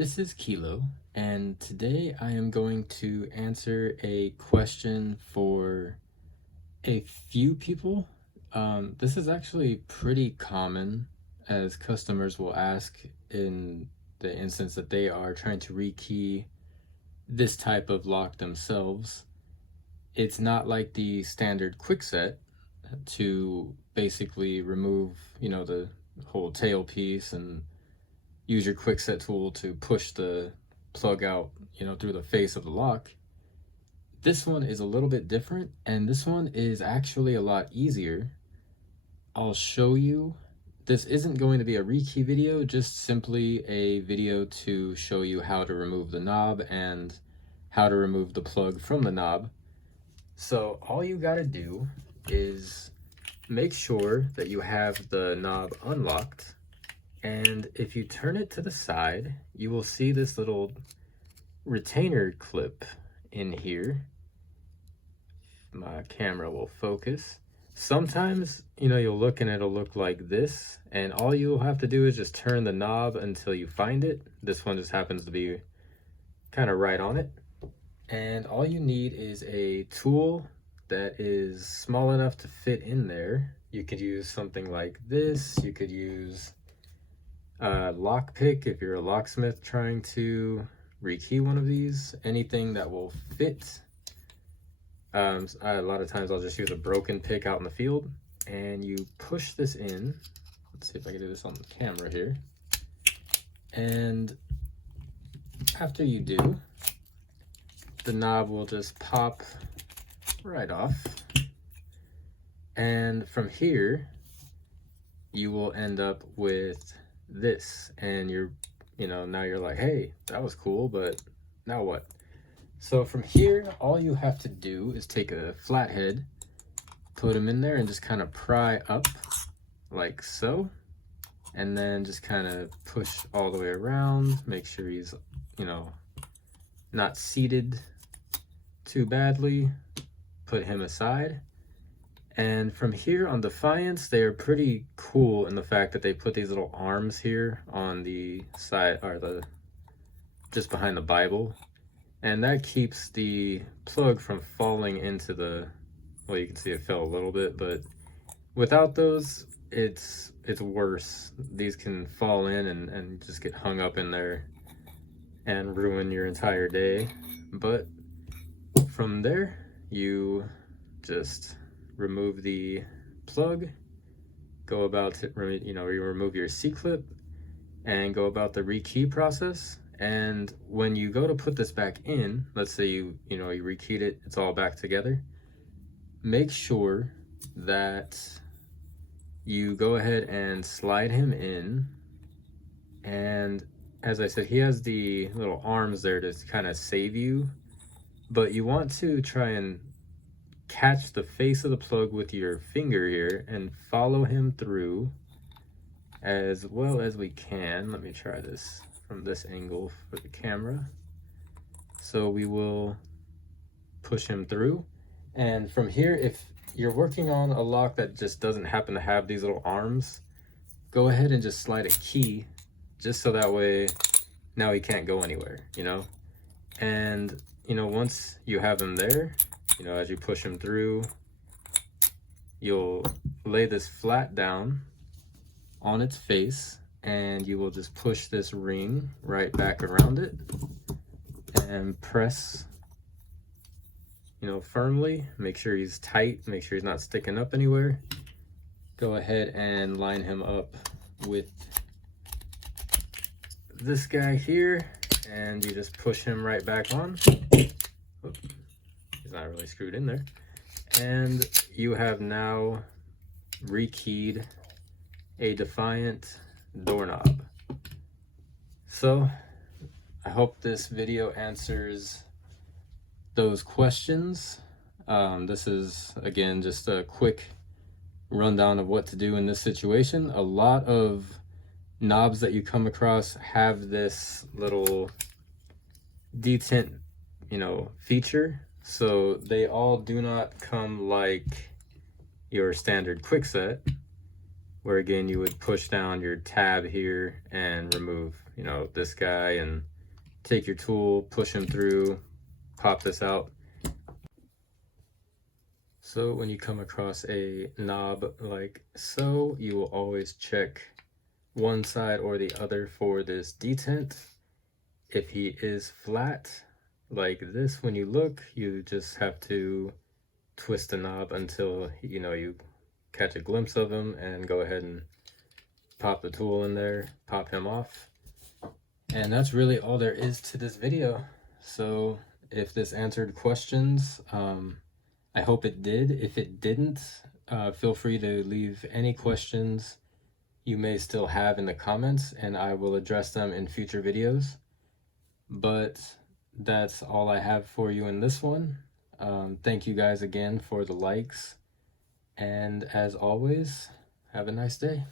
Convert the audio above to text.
This is Kilo, and today I am going to answer a question for a few people. This is actually pretty common, as customers will ask in the instance that they are trying to rekey this type of lock themselves. It's not like the standard quick set to basically remove, the whole tail piece and use your quick set tool to push the plug out, through the face of the lock. This one is a little bit different, and this one is actually a lot easier. I'll show you. This isn't going to be a rekey video, just simply a video to show you how to remove the knob and how to remove the plug from the knob. So all you gotta do is make sure that you have the knob unlocked. And if you turn it to the side, you will see this little retainer clip in here. My camera will focus. Sometimes, you'll look and it'll look like this, and all you'll have to do is just turn the knob until you find it. This one just happens to be kind of right on it. And all you need is a tool that is small enough to fit in there. You could use something like this. You could use lock pick if you're a locksmith trying to rekey one of these. Anything that will fit. A lot of times I'll just use a broken pick out in the field, and you push this in. Let's see if I can do this on the camera here. And after you do, the knob will just pop right off. And from here, you will end up with this, and now you're like, hey, that was cool, but now what? So from here, all you have to do is take a flathead, put him in there, and just kind of pry up like so, and then just kind of push all the way around, make sure he's not seated too badly. Put him aside. And from here on Defiance, they are pretty cool in the fact that they put these little arms here on the side, or just behind the Bible. And that keeps the plug from falling into well, you can see it fell a little bit, but without those, it's worse. These can fall in and just get hung up in there and ruin your entire day. But from there, you just remove the plug, go about it, you remove your C-clip and go about the rekey process. And when you go to put this back in, let's say you rekeyed it, it's all back together, make sure that you go ahead and slide him in. And as I said, he has the little arms there to kind of save you, but you want to try and catch the face of the plug with your finger here and follow him through as well as we can. Let me try this from this angle for the camera. So we will push him through, and from here, if you're working on a lock that just doesn't happen to have these little arms, go ahead and just slide a key, just so that way now he can't go anywhere, and once you have him there, as you push him through, you'll lay this flat down on its face, and you will just push this ring right back around it and press, firmly. Make sure he's tight, make sure he's not sticking up anywhere. Go ahead and line him up with this guy here, and you just push him right back on. Oops. He's not really screwed in there. And you have now rekeyed a Defiant doorknob. So I hope this video answers those questions. This is, again, just a quick rundown of what to do in this situation. A lot of knobs that you come across have this little detent, feature. So they all do not come like your standard quick set. where again you would push down your tab here and remove, you know, this guy, and take your tool, push him through, pop this out. So when you come across a knob like so, you will always check one side or the other for this detent. If he is flat like this, when you look, you just have to twist the knob until, you know, you catch a glimpse of him, and go ahead and pop the tool in there, pop him off. And that's really all there is to this video. So if this answered questions, I hope it did. If it didn't, feel free to leave any questions you may still have in the comments, and I will address them in future videos. But that's all I have for you in this one. Thank you guys again for the likes, and as always, have a nice day.